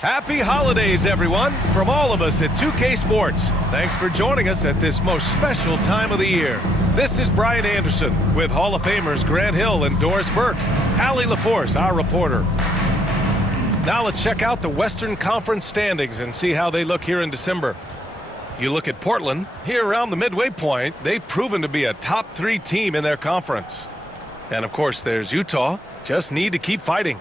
Happy holidays, everyone, from all of us at 2K Sports. Thanks for joining us at this most special time of the year. This is Brian Anderson with Hall of Famers Grant Hill and Doris Burke. Allie LaForce, our reporter. Now let's check out the Western Conference standings and see how they look here in December. You look at Portland, here around the midway point, they've proven to be a top 3 team in their conference. And of course, there's Utah. Just need to keep fighting.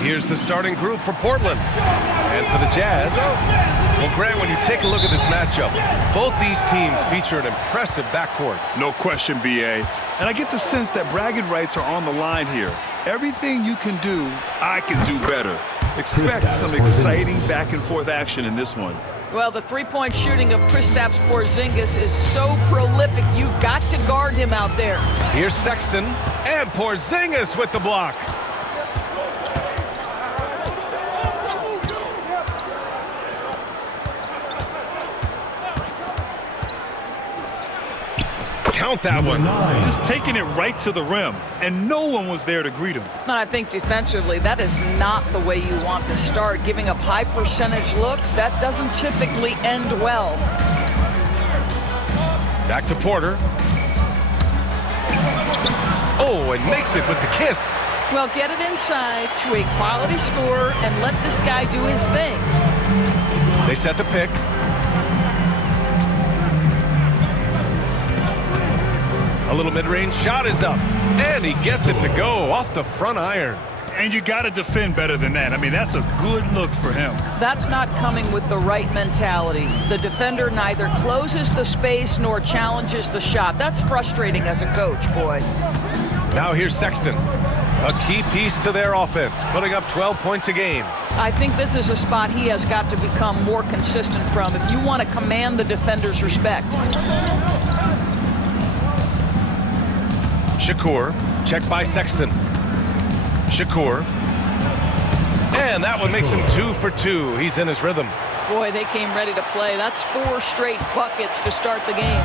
Here's the starting group for Portland. And for the Jazz, well, Grant, when you take a look at this matchup, both these teams feature an impressive backcourt. No question, B.A. And I get the sense that bragging rights are on the line here. Everything you can do, I can do better. Expect some exciting back-and-forth action in this one. Well, the three-point shooting of Kristaps Porzingis is so prolific, you've got to guard him out there. Here's Sexton, and Porzingis with the block. Count that one. Just taking it right to the rim, and no one was there to greet him. And I think defensively, that is not the way you want to start. Giving up high percentage looks, that doesn't typically end well. Back to Porter. Oh, and makes it with the kiss. Well, get it inside to a quality scorer and let this guy do his thing. They set the pick. A little mid-range shot is up, and he gets it to go off the front iron. And you got to defend better than that. I mean, that's a good look for him. That's not coming with the right mentality. The defender neither closes the space nor challenges the shot. That's frustrating as a coach, boy. Now here's Sexton, a key piece to their offense, putting up 12 points a game. I think this is a spot he has got to become more consistent from if you want to command the defender's respect. Shakur, checked by Sexton. Shakur. And that one makes him 2 for 2. He's in his rhythm. Boy, they came ready to play. That's 4 straight buckets to start the game.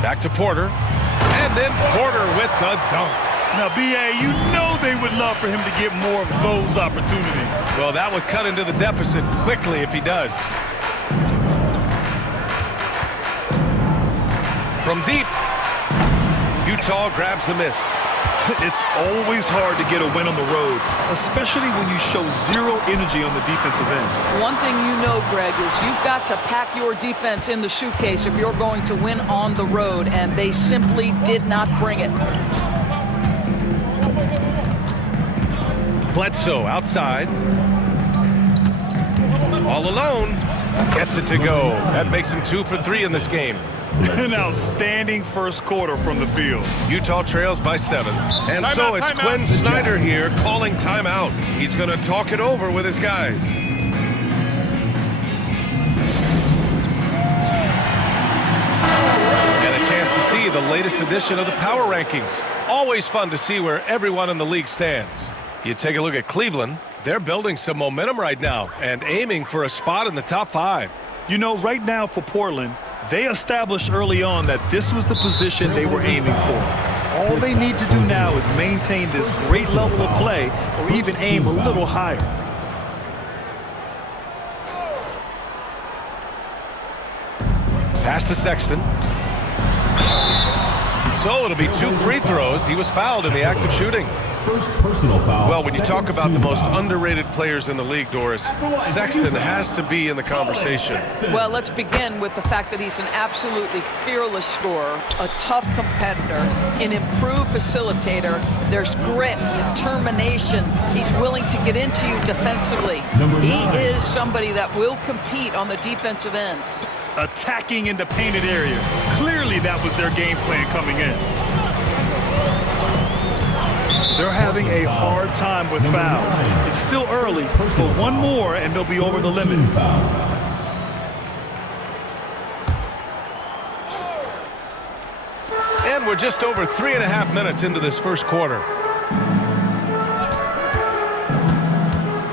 Back to Porter. And then Porter with the dunk. Now, B.A., you know they would love for him to get more of those opportunities. Well, that would cut into the deficit quickly if he does. From deep, Utah grabs the miss. It's always hard to get a win on the road, especially when you show zero energy on the defensive end. One thing you know, Greg, is you've got to pack your defense in the suitcase if you're going to win on the road, and they simply did not bring it. Bledsoe outside. All alone. Gets it to go. That makes him 2 for 3 in this game. An outstanding first quarter from the field. Utah trails by 7. And so it's Quinn Snyder here calling timeout. He's going to talk it over with his guys. And a chance to see the latest edition of the Power Rankings. Always fun to see where everyone in the league stands. You take a look at Cleveland. They're building some momentum right now and aiming for a spot in the top 5. You know, right now for Portland, they established early on that this was the position they were aiming for. All they need to do now is maintain this great level of play or even aim a little higher. Pass to Sexton. So it'll be 2 free throws. He was fouled in the act of shooting. First personal foul. Well, when you talk about the most underrated players in the league, Doris, Sexton has to be in the conversation. Well, let's begin with the fact that he's an absolutely fearless scorer, a tough competitor, an improved facilitator. There's grit, determination. He's willing to get into you defensively. He is somebody that will compete on the defensive end. Attacking in the painted area. Clearly that was their game plan coming in. They're having a hard time with fouls. It's still early, but one more and they'll be over the limit. And we're just over 3.5 minutes into this first quarter.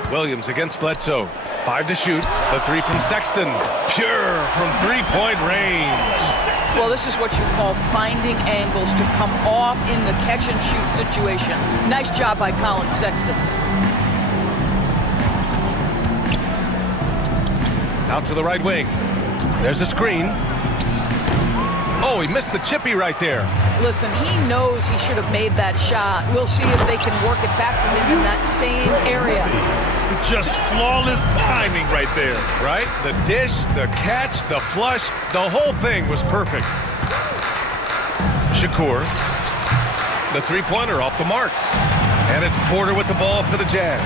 Williams against Bledsoe. 5 to shoot. The 3 from Sexton. Pure from three-point range. Well, this is what you call finding angles to come off in the catch-and-shoot situation. Nice job by Colin Sexton. Out to the right wing. There's a screen. Oh, he missed the chippy right there. Listen, he knows he should have made that shot. We'll see if they can work it back to him in that same area. Just flawless timing right there. Right? The dish, the catch, the flush, the whole thing was perfect. Shakur. The three-pointer off the mark. And it's Porter with the ball for the Jazz.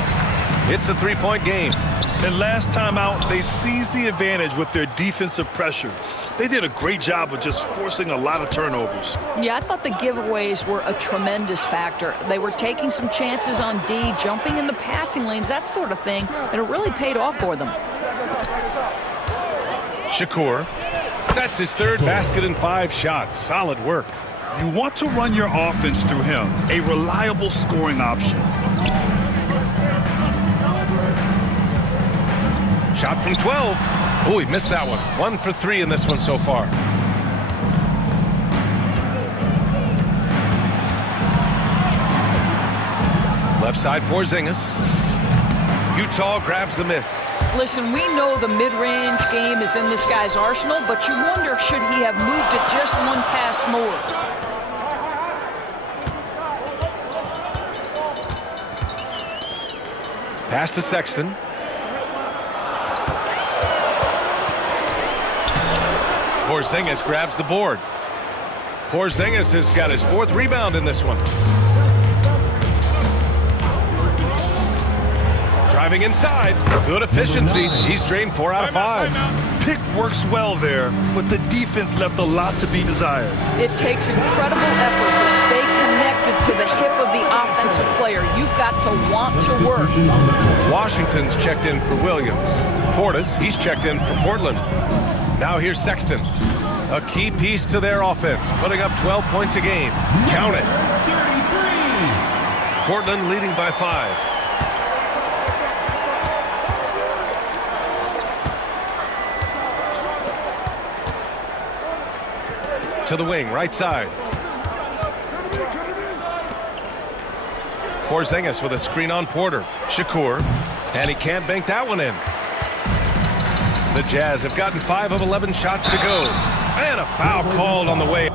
It's a three-point game. And last time out, they seized the advantage with their defensive pressure. They did a great job of just forcing a lot of turnovers. Yeah, I thought the giveaways were a tremendous factor. They were taking some chances on D, jumping in the passing lanes, that sort of thing, and it really paid off for them. Shakur. That's his third basket in 5 shots. Solid work. You want to run your offense through him, a reliable scoring option. Shot from 12. Oh, he missed that one. 1 for 3 in this one so far. Left side, Porzingis. Utah grabs the miss. Listen, we know the mid-range game is in this guy's arsenal, but you wonder, should he have moved it just one pass more? Pass to Sexton. Porzingis grabs the board. Porzingis has got his 4th rebound in this one. Driving inside. Good efficiency. He's drained 4 out of 5. Pick works well there, but the defense left a lot to be desired. It takes incredible effort to stay connected to the hip of the offensive player. You've got to want to work. Washington's checked in for Williams. Portis, he's checked in for Portland. Now here's Sexton. A key piece to their offense, putting up 12 points a game. Count it. 33. Portland leading by 5. To the wing, right side. Porzingis with a screen on Porter. Shakur, and he can't bank that one in. The Jazz have gotten 5 of 11 shots to go. And a foul called on the way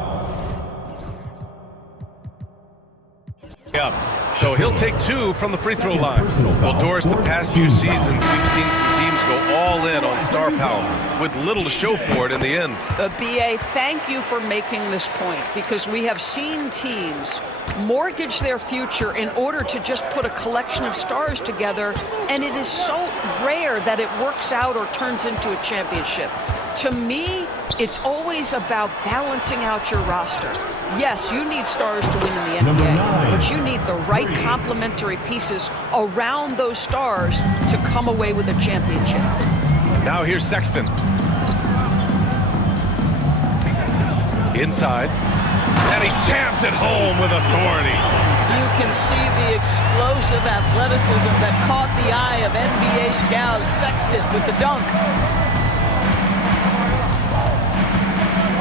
up. So he'll take 2 from the free throw line. Well, Doris, the past few seasons, we've seen some teams go all in on star power with little to show for it in the end. BA, thank you for making this point, because we have seen teams mortgage their future in order to just put a collection of stars together, and it is so rare that it works out or turns into a championship. To me, it's always about balancing out your roster. Yes, you need stars to win in the NBA, but you need the right complementary pieces around those stars to come away with a championship. Now here's Sexton. Inside. And he jams it home with authority. You can see the explosive athleticism that caught the eye of NBA scouts. Sexton with the dunk.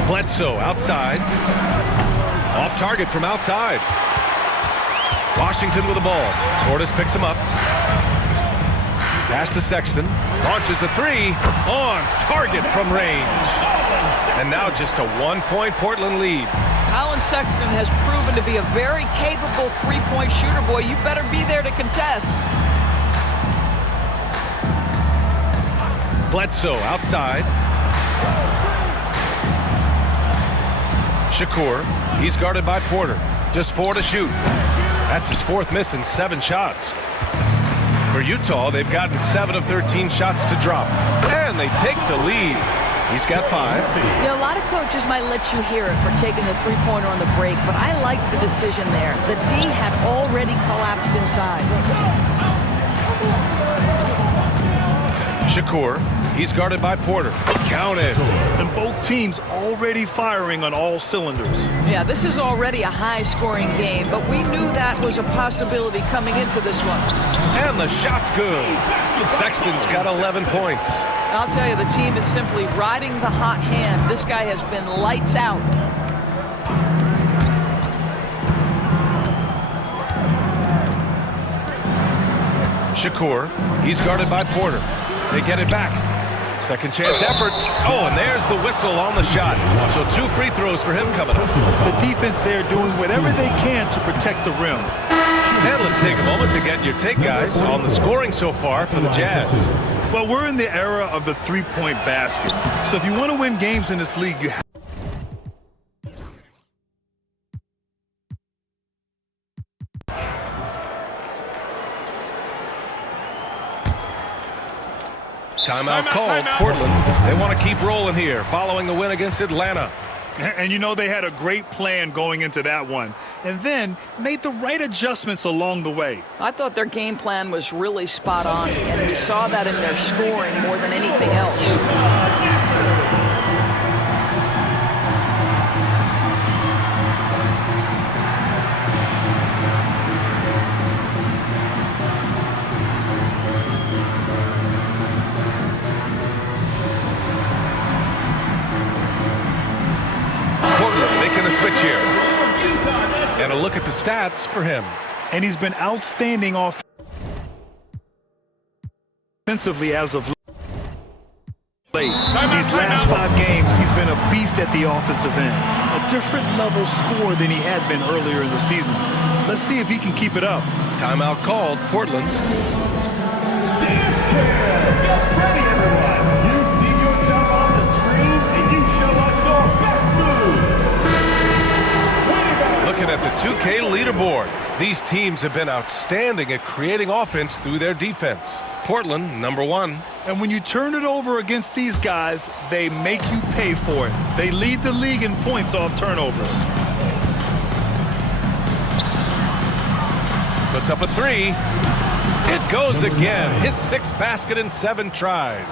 Bledsoe outside. Off target from outside. Washington with the ball. Portis picks him up. Pass to Sexton. Launches a 3. On target from range. And now just a 1-point Portland lead. Colin Sexton has proven to be a very capable three-point shooter. Boy, you better be there to contest. Bledsoe outside. Shakur, he's guarded by Porter. Just 4 to shoot. That's his 4th miss in 7 shots. For Utah, they've gotten 7 of 13 shots to drop. And they take the lead. He's got 5. You know, a lot of coaches might let you hear it for taking the three-pointer on the break, but I like the decision there. The D had already collapsed inside. Shakur He's guarded by Porter. Counted. And both teams already firing on all cylinders. Yeah, this is already a high-scoring game, but we knew that was a possibility coming into this one. And the shot's good. Sexton's got 11 points. I'll tell you, the team is simply riding the hot hand. This guy has been lights out. Shakur, he's guarded by Porter. They get it back. Second chance effort. Oh, and there's the whistle on the shot. So 2 free throws for him coming up. The defense there doing whatever they can to protect the rim. And let's take a moment to get your take, guys, on the scoring so far for the Jazz. Well, we're in the era of the three-point basket. So if you want to win games in this league, you have Timeout called. Portland, they want to keep rolling here following the win against Atlanta. And you know they had a great plan going into that one. And then made the right adjustments along the way. I thought their game plan was really spot on, and we saw that in their scoring more than anything else. Making a switch here. And a look at the stats for him. And he's been outstanding offensively as of late. These last 5 games, he's been a beast at the offensive end. A different level scorer than he had been earlier in the season. Let's see if he can keep it up. Timeout called. Portland. Ready, everyone. You see yourself on the screen, and you show us your best moves. Looking at the 2K leaderboard, these teams have been outstanding at creating offense through their defense. Portland, number 1. And when you turn it over against these guys, they make you pay for it. They lead the league in points off turnovers. Puts up a 3. It goes again. His 6th basket in 7 tries.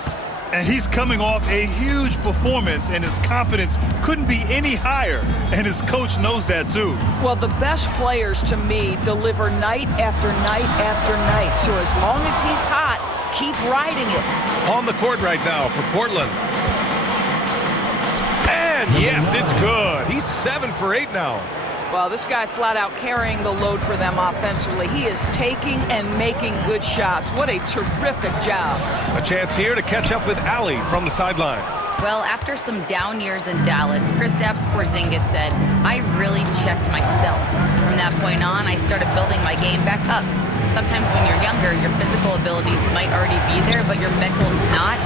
And he's coming off a huge performance, and his confidence couldn't be any higher. And his coach knows that, too. Well, the best players, to me, deliver night after night after night. So as long as he's hot, keep riding it. On the court right now for Portland. And yes, it's good. He's 7 for 8 now. Well, this guy flat out carrying the load for them offensively. He is taking and making good shots. What a terrific job. A chance here to catch up with Allie from the sideline. Well, after some down years in Dallas, Kristaps Porzingis said, "I really checked myself. From that point on, I started building my game back up. Sometimes when you're younger, your physical abilities might already be there, but your mental is not.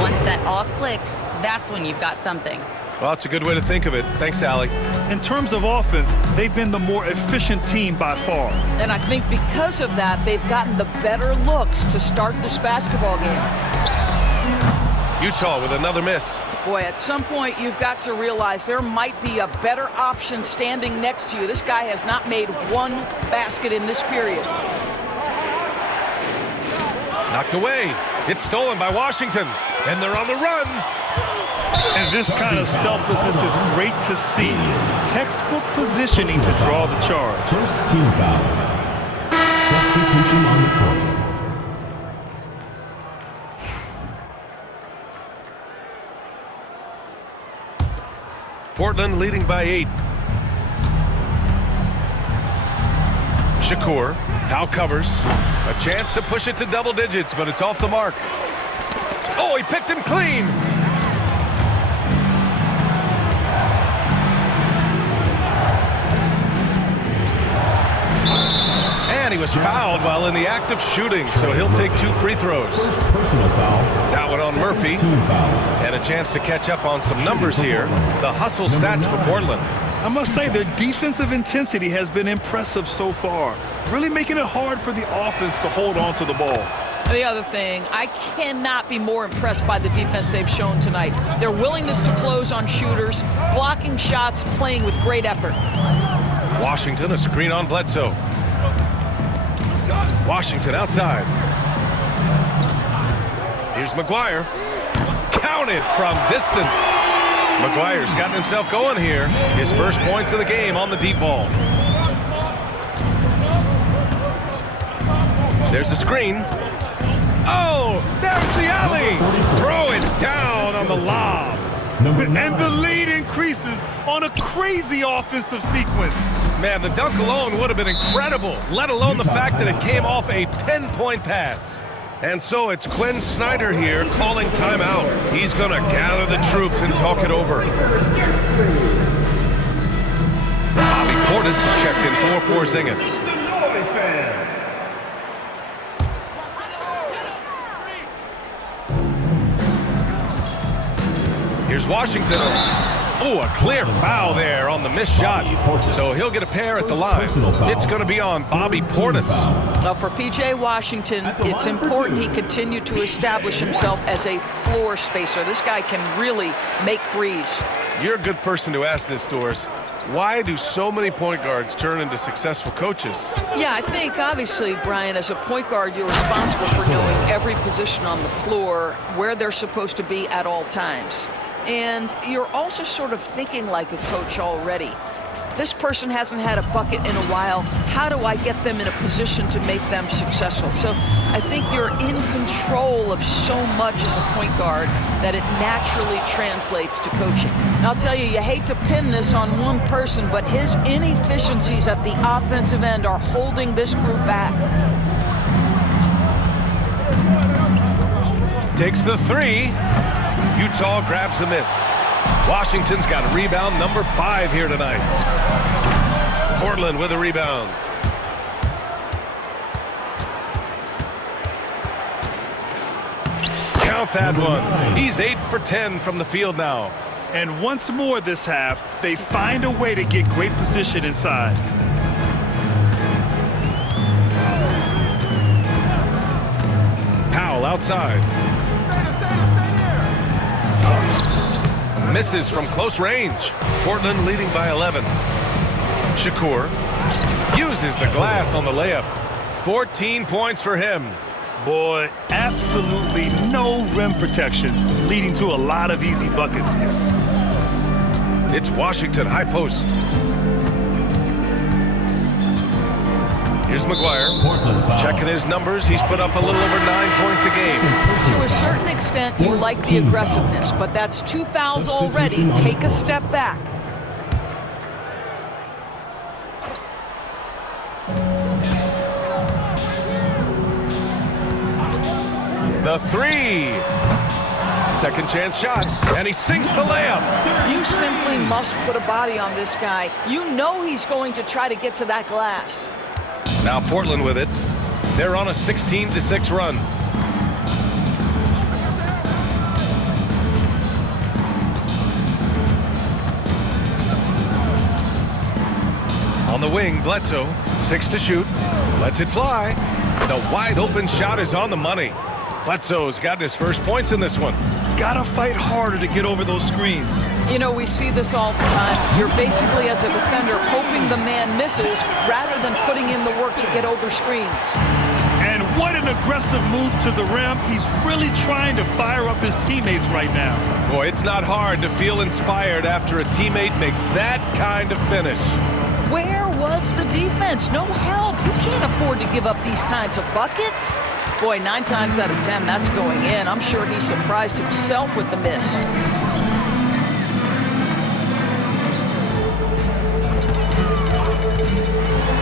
Once that all clicks, that's when you've got something." Well, that's a good way to think of it. Thanks, Allie. In terms of offense, they've been the more efficient team by far. And I think because of that, they've gotten the better looks to start this basketball game. Utah with another miss. Boy, at some point, you've got to realize there might be a better option standing next to you. This guy has not made 1 basket in this period. Knocked away. It's stolen by Washington. And they're on the run. And this kind of selflessness is great to see. Textbook positioning to draw the charge. First team foul. Substitution on the court. Portland leading by 8. Shakur now covers. A chance to push it to double digits, but it's off the mark. Oh, he picked him clean. And he was fouled while in the act of shooting, so he'll take 2 free throws. First personal foul. That one on Murphy. Team foul. And a chance to catch up on some numbers here. The hustle stats for Portland. I must say their defensive intensity has been impressive so far, really making it hard for the offense to hold on to the ball. The other thing, I cannot be more impressed by the defense they've shown tonight. Their willingness to close on shooters, blocking shots, playing with great effort. Washington, a screen on Bledsoe. Washington outside. Here's McGuire. counted from distance. McGuire's gotten himself going here. His first points of the game on the deep ball. There's the screen. Oh, there's the alley. Throw it down on the lob. And the lead increases on a crazy offensive sequence. Man, the dunk alone would have been incredible, let alone the fact that it came off a pinpoint pass. And so it's Quinn Snyder here calling timeout. He's going to gather the troops and talk it over. Bobby Portis is checked in for Porzingis. Here's Washington. Oh, a clear foul there on the missed shot. So he'll get a pair at the line. It's going to be on Bobby Portis. Well, for P.J. Washington, it's important he continue to establish himself as a floor spacer. This guy can really make threes. You're a good person to ask this, Doris. Why do so many point guards turn into successful coaches? Yeah, I think, obviously, Brian, as a point guard, you're responsible for knowing every position on the floor, where they're supposed to be at all times. And you're also sort of thinking like a coach already. This person hasn't had a bucket in a while. How do I get them in a position to make them successful? So I think you're in control of so much as a point guard that it naturally translates to coaching. And I'll tell you, you hate to pin this on one person, but his inefficiencies at the offensive end are holding this group back. Takes the three. Utah grabs the miss. Washington's got rebound number 5 here tonight. Portland with a rebound. Count that one. He's 8 for 10 from the field now. And once more this half, they find a way to get great position inside. Powell outside. Misses from close range. Portland leading by 11. Shakur uses the glass on the layup. 14 points for him. Boy, absolutely no rim protection, leading to a lot of easy buckets here. It's Washington high post. Here's McGuire. Checking his numbers. He's put up a little over 9 points a game. To a certain extent, you like the aggressiveness, but that's 2 fouls already. Take a step back. The three. Second chance shot, and he sinks the layup. You simply must put a body on this guy. You know he's going to try to get to that glass. Now Portland with it. They're on a 16-6 run. On the wing, Bledsoe, 6 to shoot, lets it fly. The wide open shot is on the money. Bledsoe's gotten his first points in this one. Gotta fight harder to get over those screens. You know, we see this all the time. You're basically, as a defender, hoping the man misses rather than putting in the work to get over screens. And what an aggressive move to the rim. He's really trying to fire up his teammates right now. Boy, it's not hard to feel inspired after a teammate makes that kind of finish. Where was the defense? No help. You can't afford to give up these kinds of buckets. Boy, 9 times out of 10, that's going in. I'm sure he surprised himself with the miss.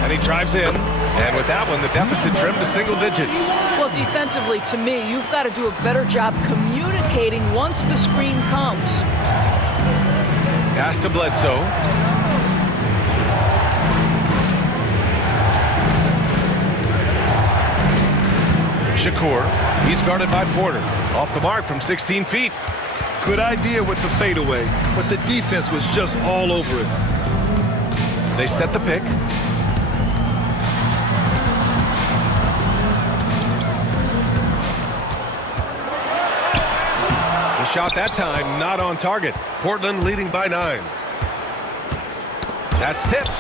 And he drives in. And with that one, the deficit trimmed to single digits. Well, defensively, to me, you've got to do a better job communicating once the screen comes. Pass to Bledsoe. Shakur, he's guarded by Porter. Off the mark from 16 feet. Good idea with the fadeaway, but the defense was just all over it. They set the pick. The shot that time not on target. Portland leading by 9. That's tipped.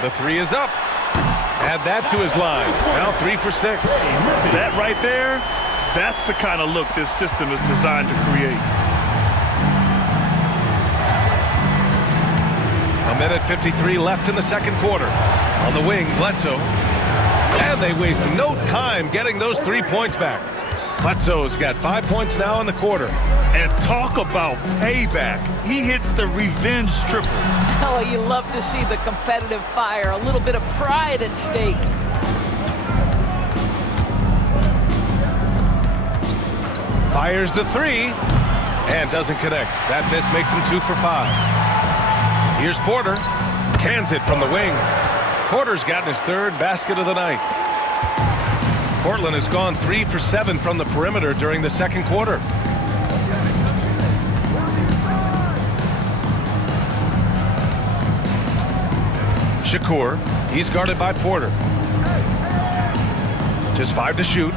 The three is up. Add that to his line. Now 3 for 6. That right there, that's the kind of look this system is designed to create. A minute 53 left in the second quarter. On the wing, Bledsoe. And they waste no time getting those 3 points back. Bledsoe's got 5 points now in the quarter. And talk about payback. He hits the revenge triple. Oh, you love to see the competitive fire, a little bit of pride at stake. Fires the 3 and doesn't connect. That miss makes him 2 for 5. Here's Porter. Cans it from the wing. Porter's gotten his 3rd basket of the night. Portland has gone 3 for 7 from the perimeter during the second quarter. Shakur, he's guarded by Porter. Just 5 to shoot.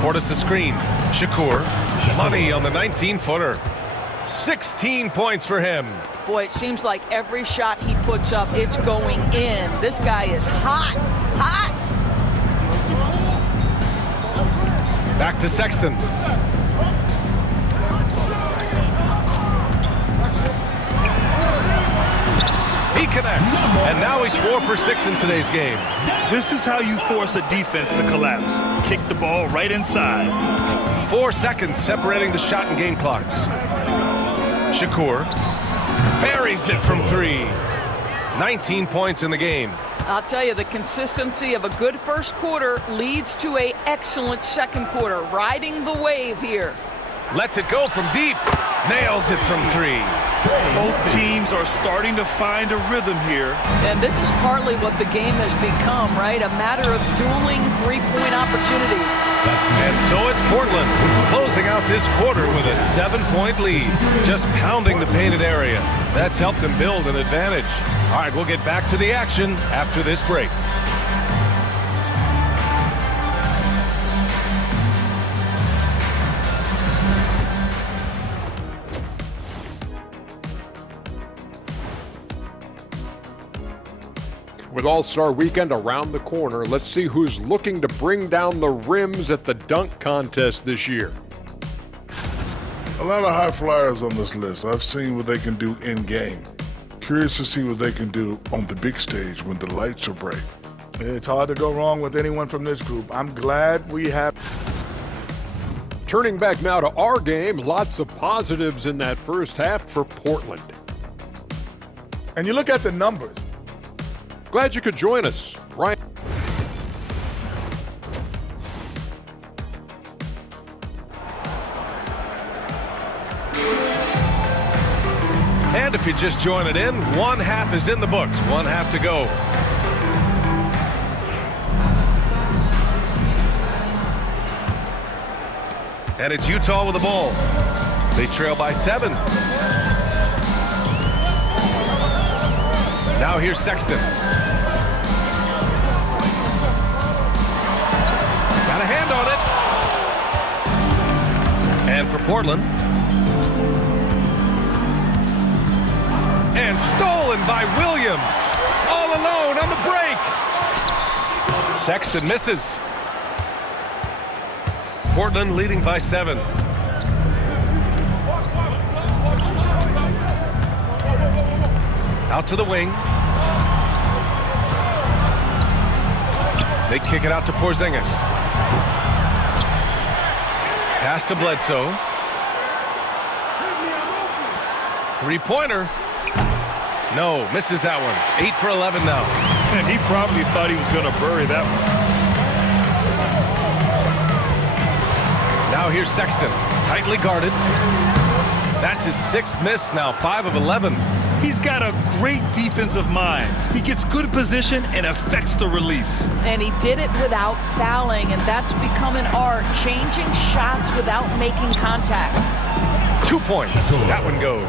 Portis the screen. Shakur, money on the 19-footer. 16 points for him. Boy, it seems like every shot he puts up, it's going in. This guy is hot, hot. Back to Sexton. He connects, and now he's 4 for 6 in today's game. This is how you force a defense to collapse. Kick the ball right inside. 4 seconds separating the shot and game clocks. Shakur buries it from 3. 19 points in the game. I'll tell you, the consistency of a good first quarter leads to an excellent second quarter. Riding the wave here. Lets it go from deep. Nails it from 3. Both teams are starting to find a rhythm here. And this is partly what the game has become, right? A matter of dueling three-point opportunities. And so it's Portland closing out this quarter with a 7-point lead. Just pounding the painted area. That's helped them build an advantage. All right, we'll get back to the action after this break. With All-Star Weekend around the corner, let's see who's looking to bring down the rims at the dunk contest this year. A lot of high flyers on this list. I've seen what they can do in-game. Curious to see what they can do on the big stage when the lights are bright. It's hard to go wrong with anyone from this group. I'm glad we have. Turning back now to our game, lots of positives in that first half for Portland. And you look at the numbers. Glad you could join us, Ryan. And if you just join it in, 1 half is in the books. 1 half to go. And it's Utah with the ball. They trail by 7. Now here's Sexton. Got a hand on it. And for Portland. And stolen by Williams. All alone on the break. Sexton misses. Portland leading by 7. Out to the wing. They kick it out to Porzingis. Pass to Bledsoe. 3-pointer. No, misses that one. 8 for 11 now. And he probably thought he was going to bury that one. Now here's Sexton, tightly guarded. That's his 6th miss now, 5 of 11. He's got a great defensive mind. He gets good position and affects the release. And he did it without fouling, and that's become an art, changing shots without making contact. 2 points. That one goes.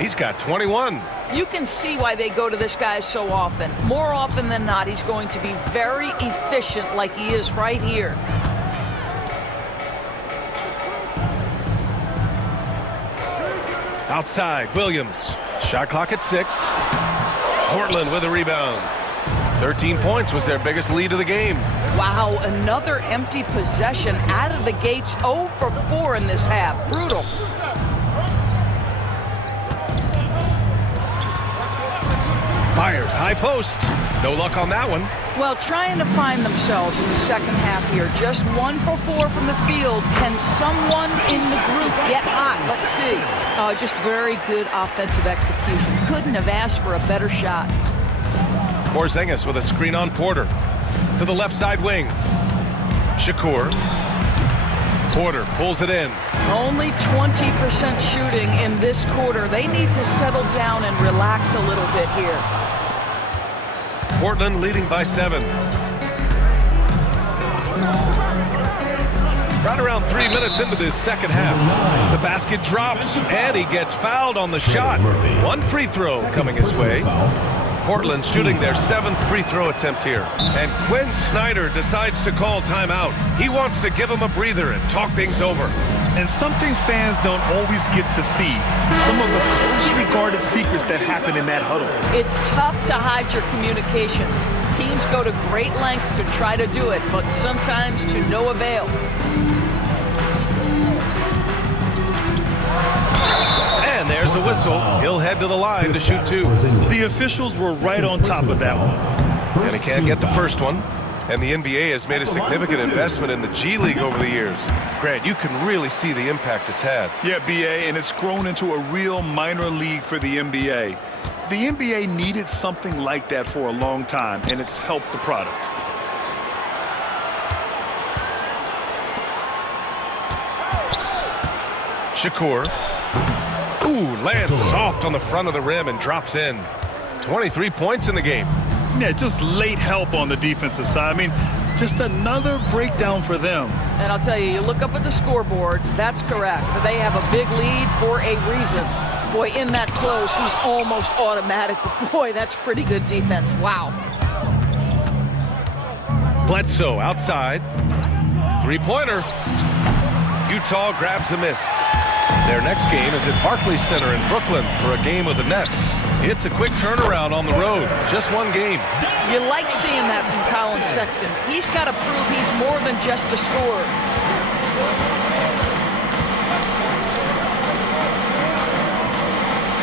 He's got 21. You can see why they go to this guy so often. More often than not, he's going to be very efficient like he is right here. Outside, Williams. Shot clock at 6. Portland with a rebound. 13 points was their biggest lead of the game. Wow, another empty possession out of the gates. 0 for 4 in this half. Brutal. Fires, high post. No luck on that one. Well, trying to find themselves in the second half here. Just 1 for 4 from the field. Can someone in the group get hot? Let's see. Just very good offensive execution. Couldn't have asked for a better shot. Porzingis with a screen on Porter. To the left side wing. Shakur. Porter pulls it in. Only 20% shooting in this quarter. They need to settle down and relax a little bit here. Portland leading by 7. Right around 3 minutes into this second half. The basket drops, and he gets fouled on the shot. 1 free throw coming his way. Portland shooting their 7th free throw attempt here. And Quinn Snyder decides to call timeout. He wants to give him a breather and talk things over. And something fans don't always get to see. Some of the closely guarded secrets that happen in that huddle. It's tough to hide your communications. Teams go to great lengths to try to do it, but sometimes to no avail. And there's a whistle. He'll head to the line to shoot 2. The officials were right on top of that one. And he can't get the first one. And the NBA has made a significant investment in the G League over the years. Grant, you can really see the impact it's had. Yeah, BA, and it's grown into a real minor league for the NBA. The NBA needed something like that for a long time, and it's helped the product. Shakur. Ooh, lands soft on the front of the rim and drops in. 23 points in the game. Yeah, just late help on the defensive side. I mean, just another breakdown for them. And I'll tell you, you look up at the scoreboard, that's correct. They have a big lead for a reason. Boy, in that close, he's almost automatic. But boy, that's pretty good defense. Wow. Bledsoe outside. Three-pointer. Utah grabs the miss. Their next game is at Barclays Center in Brooklyn for a game with the Nets. It's a quick turnaround on the road. Just 1 game. You like seeing that from Colin Sexton. He's got to prove he's more than just a scorer.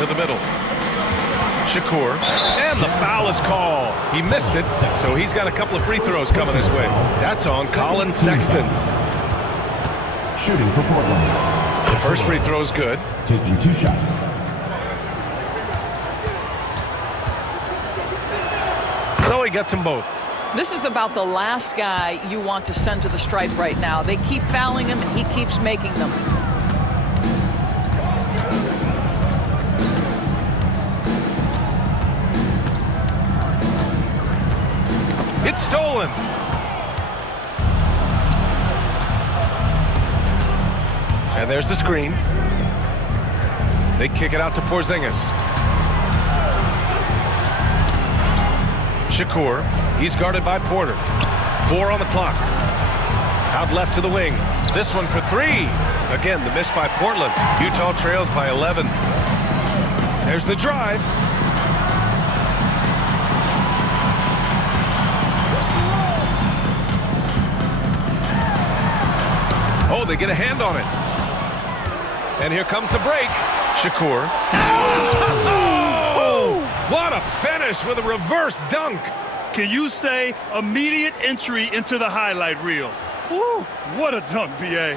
To the middle. Shakur. And the foul is called. He missed it, so he's got a couple of free throws coming his way. That's on Colin Sexton. Shooting for Portland. The first free throw is good. Taking 2 shots. So he gets them both. This is about the last guy you want to send to the stripe right now. They keep fouling him, and he keeps making them. It's stolen. And there's the screen. They kick it out to Porzingis. Shakur, he's guarded by Porter. 4 on the clock. Out left to the wing. This one for 3. Again, the miss by Portland. Utah trails by 11. There's the drive. Oh, they get a hand on it. And here comes the break. Shakur. Oh! What a finish with a reverse dunk. Can you say immediate entry into the highlight reel? Woo, what a dunk, B.A.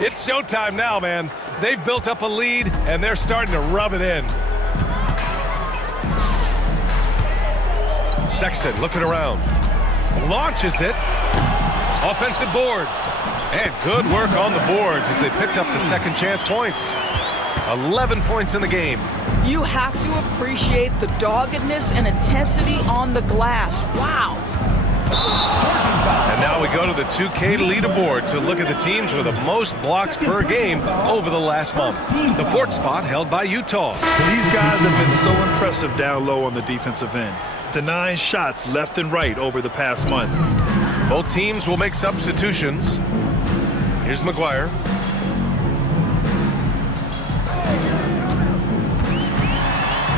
It's showtime now, man. They've built up a lead, and they're starting to rub it in. Sexton looking around. Launches it. Offensive board. And good work on the boards as they picked up the second chance points. 11 points in the game. You have to appreciate the doggedness and intensity on the glass. Wow. And now we go to the 2K leaderboard to look at the teams with the most blocks per game over the last month. The 4th spot held by Utah. These guys have been so impressive down low on the defensive end, denying shots left and right over the past month. Both teams will make substitutions. Here's McGuire.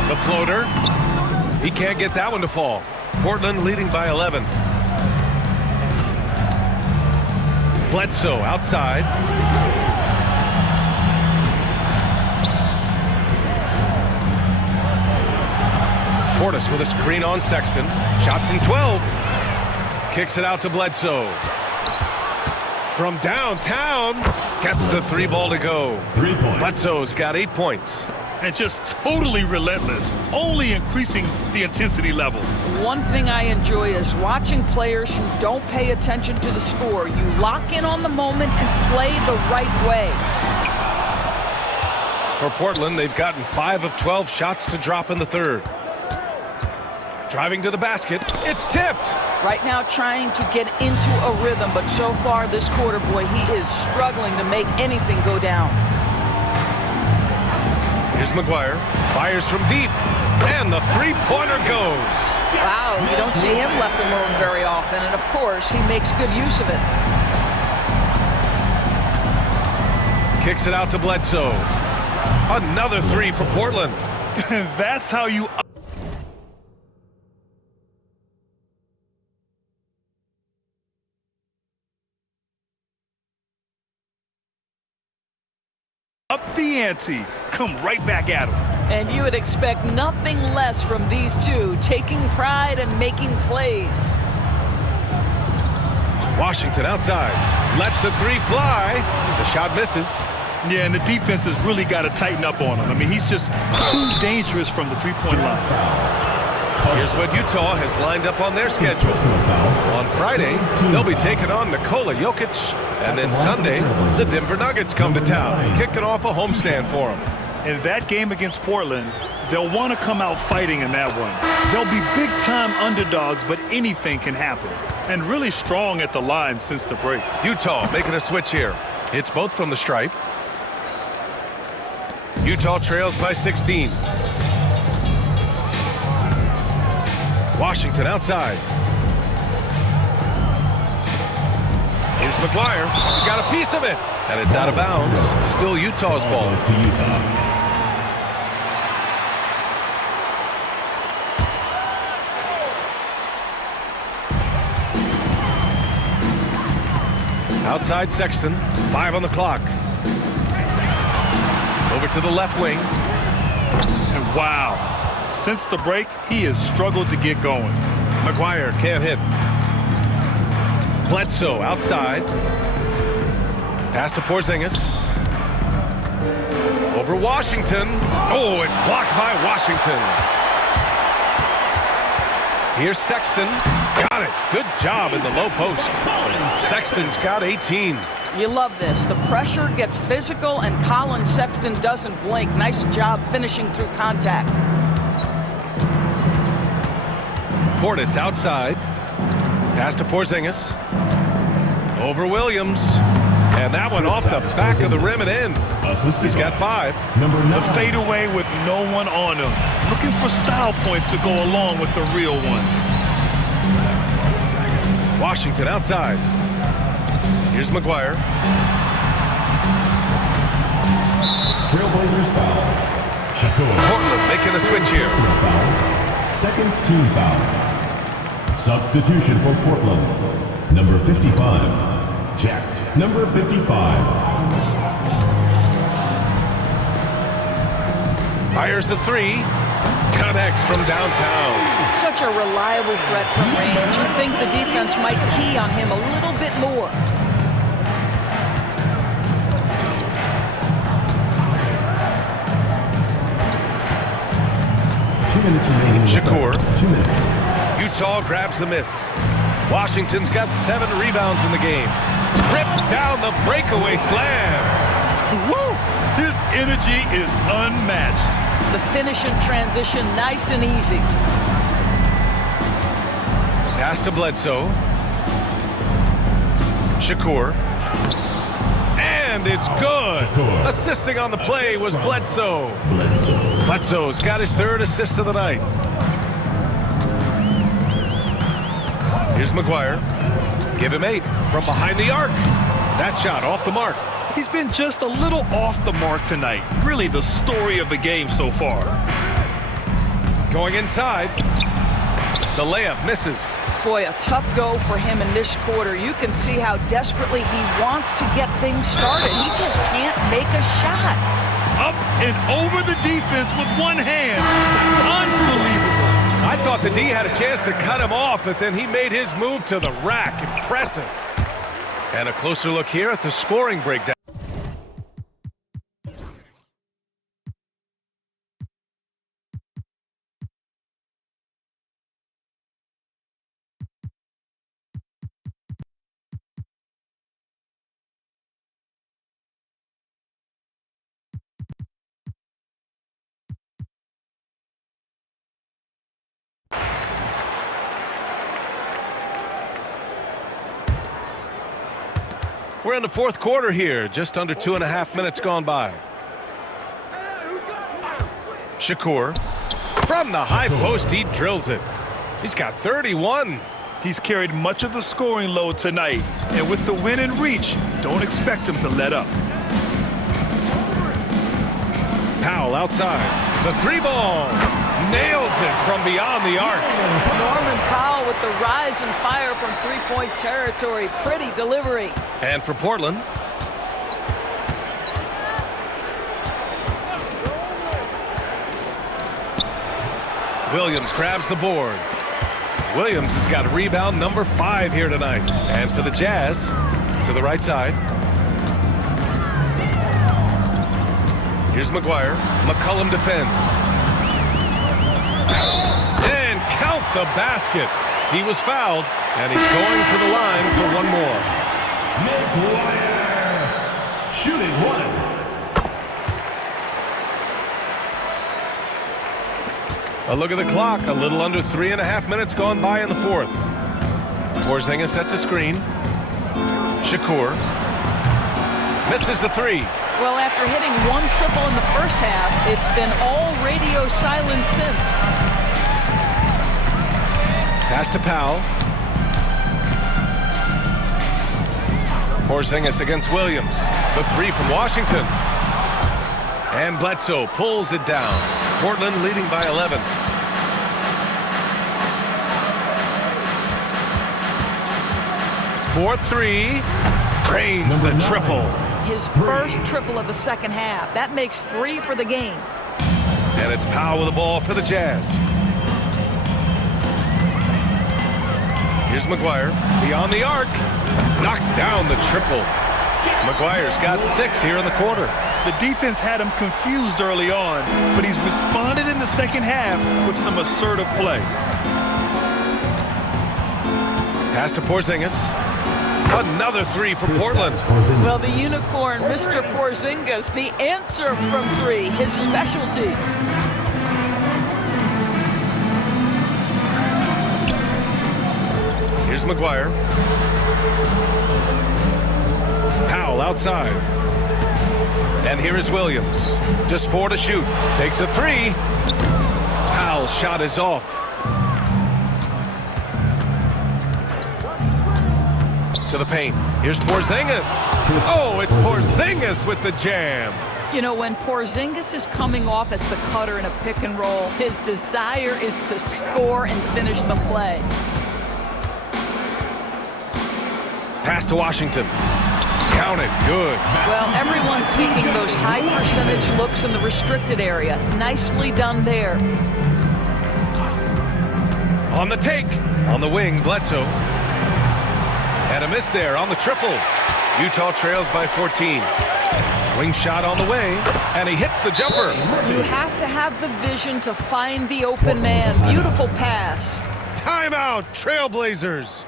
The floater. He can't get that one to fall. Portland leading by 11. Bledsoe outside. Portis with a screen on Sexton. Shot from 12. Kicks it out to Bledsoe. From downtown, gets the 3 ball to go. 3 points. Bledsoe's got 8 points. And just totally relentless, only increasing the intensity level. One thing I enjoy is watching players who don't pay attention to the score. You lock in on the moment and play the right way. For Portland, they've gotten 5 of 12 shots to drop in the third. Driving to the basket, it's tipped. Right now trying to get into a rhythm, but so far this quarter, boy, he is struggling to make anything go down. Here's McGuire, fires from deep, and the 3-pointer goes. Wow, you don't see him left alone very often, and of course, he makes good use of it. Kicks it out to Bledsoe. Another 3 for Portland. That's how you up the ante. Come right back at him. And you would expect nothing less from these two, taking pride and making plays. Washington outside. Lets the 3 fly. The shot misses. Yeah, and the defense has really got to tighten up on him. I mean, he's just too dangerous from the 3-point line. Here's what Utah has lined up on their schedule. On Friday, they'll be taking on Nikola Jokic. And then Sunday, the Denver Nuggets come to town, kicking off a homestand for them. In that game against Portland, they'll want to come out fighting in that one. They'll be big-time underdogs, but anything can happen. And really strong at the line since the break. Utah making a switch here. It's both from the stripe. Utah trails by 16. Washington outside. Here's McGuire. He got a piece of it. And it's out of bounds. Still Utah's ball. To Utah. Outside Sexton. 5 on the clock. Over to the left wing. And wow. Since the break, he has struggled to get going. McGuire can't hit. Bledsoe outside. Pass to Porzingis. Over Washington. Oh, it's blocked by Washington. Here's Sexton. Got it. Good job in the low post. Sexton's got 18. You love this. The pressure gets physical, and Colin Sexton doesn't blink. Nice job finishing through contact. Portis outside. Pass to Porzingis. Over Williams. And that one off the back of the rim and in. He's got 5. The fadeaway with no one on him. Looking for style points to go along with the real ones. Washington outside. Here's McGuire. Trailblazers foul. Portland making a switch here. Second team foul. Substitution for Portland. Number 55. Jack. Number 55. Fires the 3. Connects from downtown. Such a reliable threat from range. You think the defense might key on him a little bit more. Shakur. 2 minutes. Utah grabs the miss. Washington's got 7 rebounds in the game. Rips down the breakaway slam. Woo! His energy is unmatched. The finish and transition, nice and easy. Pass to Bledsoe. Shakur. And it's good. Shakur. Assisting on the play was Bledsoe. Bledsoe's got his 3rd assist of the night. Here's McGuire. Give him 8 from behind the arc. That shot off the mark. He's been just a little off the mark tonight. Really the story of the game so far. Going inside. The layup misses. Boy, a tough go for him in this quarter. You can see how desperately he wants to get things started. He just can't make a shot. Up and over the defense with one hand. Unbelievable. I thought the D had a chance to cut him off, but then he made his move to the rack. Impressive. And a closer look here at the scoring breakdown. We're in the fourth quarter here, just under 2.5 minutes gone by. Shakur, from the high post, he drills it. He's got 31. He's carried much of the scoring load tonight, and with the win in reach, don't expect him to let up. Powell outside. The three ball. Nails it from beyond the arc. Norman Powell with the rise and fire from three-point territory. Pretty delivery. And for Portland, Williams grabs the board. Williams has got rebound number 5 here tonight. And for the Jazz, to the right side. Here's McGuire. McCollum defends. And count the basket. He was fouled, and he's going to the line for one more. McGuire shooting one. A look at the clock. A little under 3.5 minutes gone by in the fourth. Porzingis sets a screen. Shakur misses the three. Well, after hitting one triple in the first half, it's been all radio silence since. Pass to Powell. Porzingis against Williams. The three from Washington. And Bledsoe pulls it down. Portland leading by 11. For three. Drains the triple. His first triple of the second half. That makes 3 for the game. And it's Powell with the ball for the Jazz. Here's McGuire. Beyond the arc. Knocks down the triple. McGuire's got 6 here in the quarter. The defense had him confused early on, but he's responded in the second half with some assertive play. Pass to Porzingis. Another 3 for Portland. Well, the unicorn, Mr. Porzingis, the answer from 3, his specialty. Here's McGuire. Powell outside. And here is Williams. Just 4 to shoot. Takes a 3. Powell's shot is off. To the paint. Here's Porzingis. Oh, it's Porzingis with the jam. You know, when Porzingis is coming off as the cutter in a pick and roll, his desire is to score and finish the play. Pass to Washington. Count it. Good. Well, everyone's seeking those high percentage looks in the restricted area. Nicely done there. On the take. On the wing, Bledsoe. And a miss there on the triple. Utah trails by 14. Wing shot on the way, and he hits the jumper. You have to have the vision to find the open man. Beautiful pass. Timeout, Trailblazers.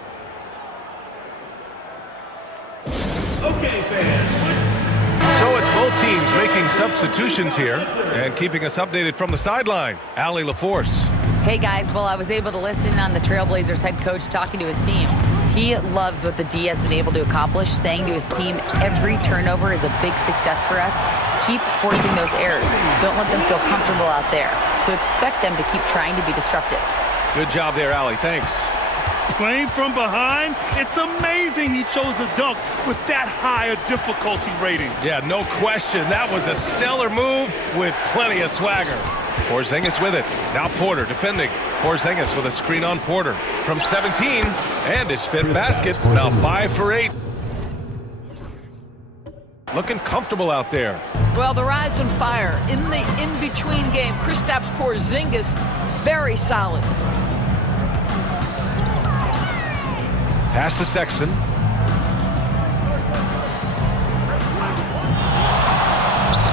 Okay, fans. So it's both teams making substitutions here and keeping us updated from the sideline. Allie LaForce. Hey guys, well, I was able to listen on the Trailblazers head coach talking to his team. He loves what the D has been able to accomplish, saying to his team, every turnover is a big success for us. Keep forcing those errors. Don't let them feel comfortable out there. So expect them to keep trying to be disruptive. Good job there, Allie. Thanks. Playing from behind, it's amazing he chose a dunk with that high a difficulty rating. Yeah, no question. That was a stellar move with plenty of swagger. Porzingis with it. Now Porter defending. Porzingis with a screen on Porter from 17 and his fifth basket. Now 5 for 8. Looking comfortable out there. Well, the Rise and Fire in the in-between game. Kristaps Porzingis, very solid. Pass to Sexton.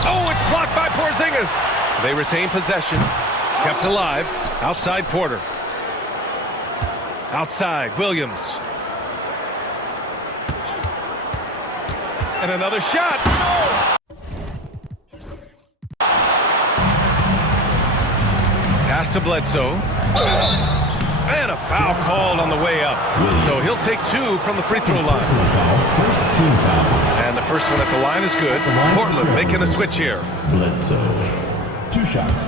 Oh, it's blocked by Porzingis. They retain possession. Kept alive. Outside Porter. Outside Williams. And another shot. Pass to Bledsoe. And a foul called on the way up. So he'll take 2 from the free throw line. First team foul. And the first one at the line is good. Portland making a switch here. Bledsoe. 2 shots.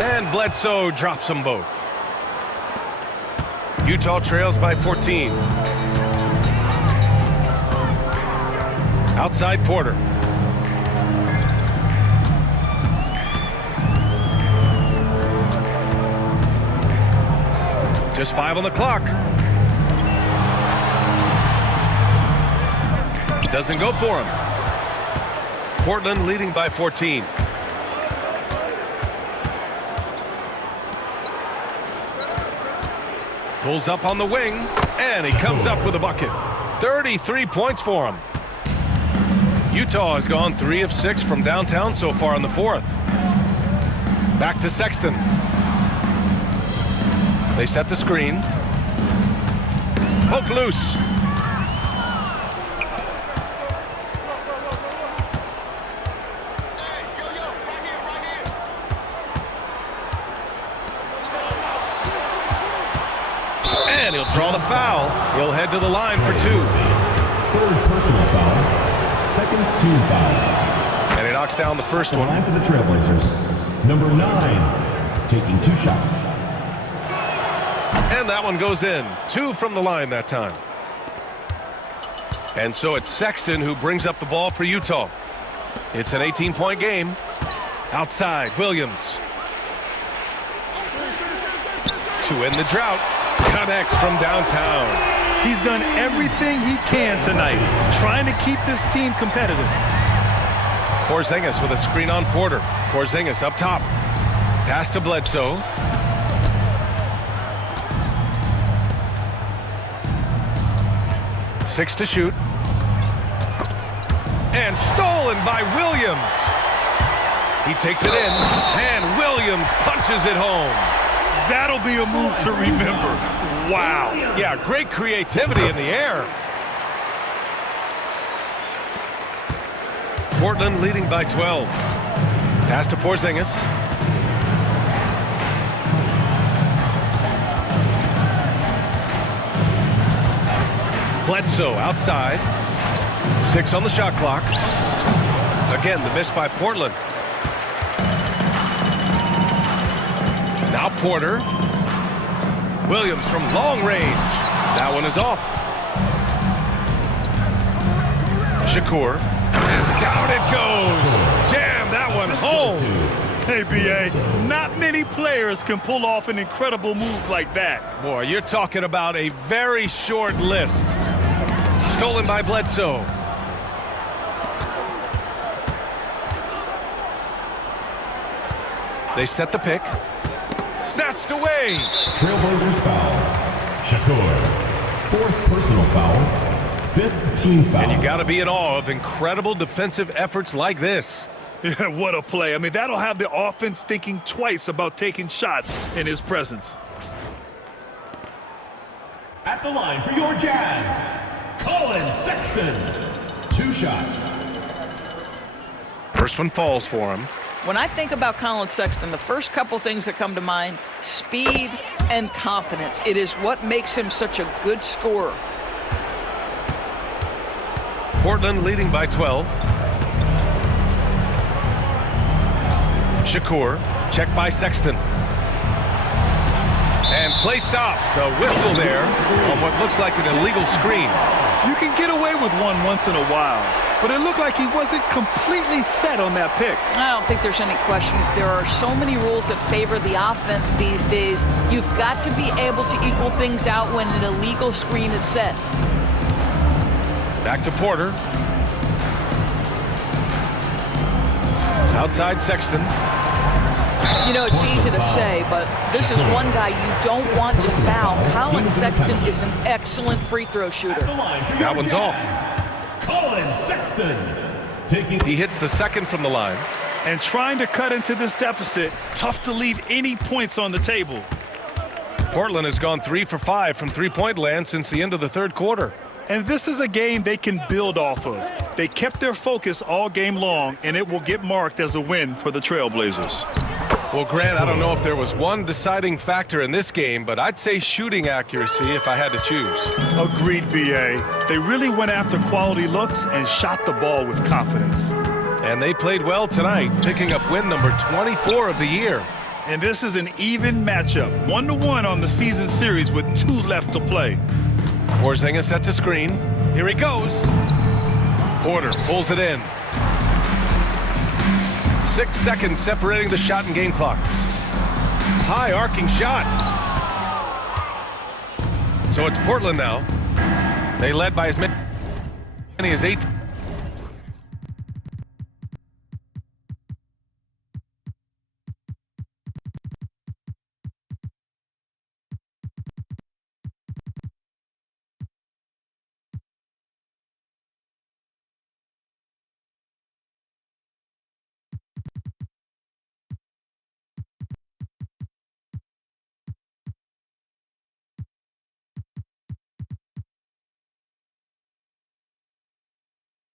And Bledsoe drops them both. Utah trails by 14. Outside Porter. Just 5 on the clock. Doesn't go for him. Portland leading by 14. Pulls up on the wing, and he comes up with a bucket. 33 points for him. Utah has gone 3 of 6 from downtown so far in the fourth. Back to Sexton. They set the screen. Poke loose. And he'll draw the foul. He'll head to the line for 2. Third personal foul. Second team foul. And he knocks down the first one. Line for the Trailblazers. Number 9, taking 2 shots. And that one goes in. 2 from the line that time. And so it's Sexton who brings up the ball for Utah. It's an 18-point game. Outside, Williams. To end the drought. Connects from downtown. He's done everything he can tonight, trying to keep this team competitive. Porzingis with a screen on Porter. Porzingis up top. Pass to Bledsoe. Six to shoot. And stolen by Williams. He takes it in, and Williams punches it home. That'll be a move to remember. Wow. Yeah, great creativity in the air. Portland leading by 12. Pass to Porzingis. Bledsoe outside. 6 on the shot clock. Again, the miss by Portland. Now Porter. Williams from long range. That one is off. Shakur. And down it goes. Jam that one home. Hey, B.A., not many players can pull off an incredible move like that. Boy, you're talking about a very short list. Stolen by Bledsoe. They set the pick. Snatched away. Trailblazers foul. Shakur. 4th personal foul. 5th team foul. And you got to be in awe of incredible defensive efforts like this. Yeah, what a play. I mean, that'll have the offense thinking twice about taking shots in his presence. At the line for your Jazz, Colin Sexton. 2 shots. First one falls for him. When I think about Colin Sexton, the first couple things that come to mind, speed and confidence. It is what makes him such a good scorer. Portland leading by 12. Shakur, checked by Sexton. And play stops. A whistle there on what looks like an illegal screen. You can get away with one once in a while, but it looked like he wasn't completely set on that pick. I don't think there's any question. There are so many rules that favor the offense these days. You've got to be able to equal things out when an illegal screen is set. Back to Porter. Outside Sexton. You know, it's easy to say, but this is one guy you don't want to foul. Colin Sexton is an excellent free throw shooter. That one's off. Colin Sexton. He hits the second from the line. And trying to cut into this deficit, tough to leave any points on the table. Portland has gone 3 for 5 from three-point land since the end of the third quarter. And this is a game they can build off of. They kept their focus all game long, and it will get marked as a win for the Trailblazers. Well, Grant, I don't know if there was one deciding factor in this game, but I'd say shooting accuracy if I had to choose. Agreed, B.A. They really went after quality looks and shot the ball with confidence. And they played well tonight, picking up win number 24 of the year. And this is an even matchup, 1-1 on the season series with 2 left to play. Porzingis sets a screen. Here he goes. Porter pulls it in. 6 seconds separating the shot and game clocks. High arcing shot. So it's Portland now. They led by as many as 8.